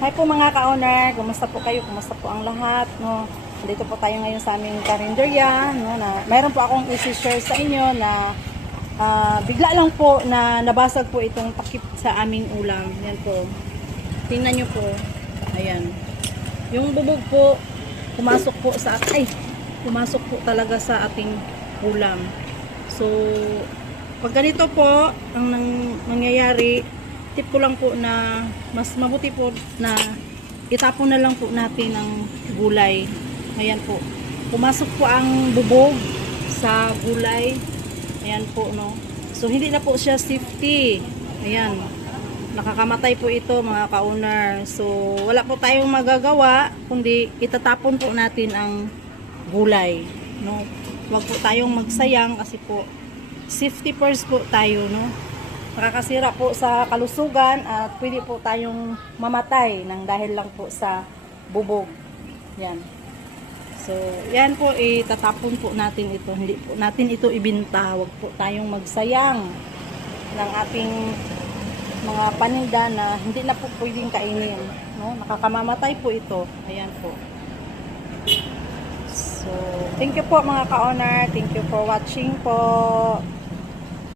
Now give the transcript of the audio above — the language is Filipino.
Hi po mga ka-owner, kumusta po kayo? Kumusta po ang lahat? No? Dito po tayo ngayon sa aming karinderya. No? Mayroon po akong isi-share sa inyo na bigla lang po na nabasag po itong takip sa aming ulam. Yan po. Tingnan nyo po. Ayan. Yung bubog po, pumasok po sa pumasok po talaga sa ating ulam. So, pag ganito po, ang nangyayari, tip ko lang po na mas mabuti po na itapon na lang po natin ang gulay. Ayan po. Pumasok po ang bubog sa gulay. Ayan po, no. So, hindi na po siya safety. Ayan. Nakakamatay po ito, mga ka-owner. So, wala po tayong magagawa, kundi itatapon po natin ang gulay, no. Huwag po tayong magsayang kasi po safety first po tayo, no. Nakakasira po sa kalusugan at pwede po tayong mamatay ng dahil lang po sa bubog. Yan. So, yan po, itatapon po natin ito. Hindi po natin ito ibinta. Huwag po tayong magsayang ng ating mga paninda na hindi na po pwedeng kainin. No? Nakakamamatay po ito. Ayan po. So, thank you po mga ka-owner. Thank you for watching po.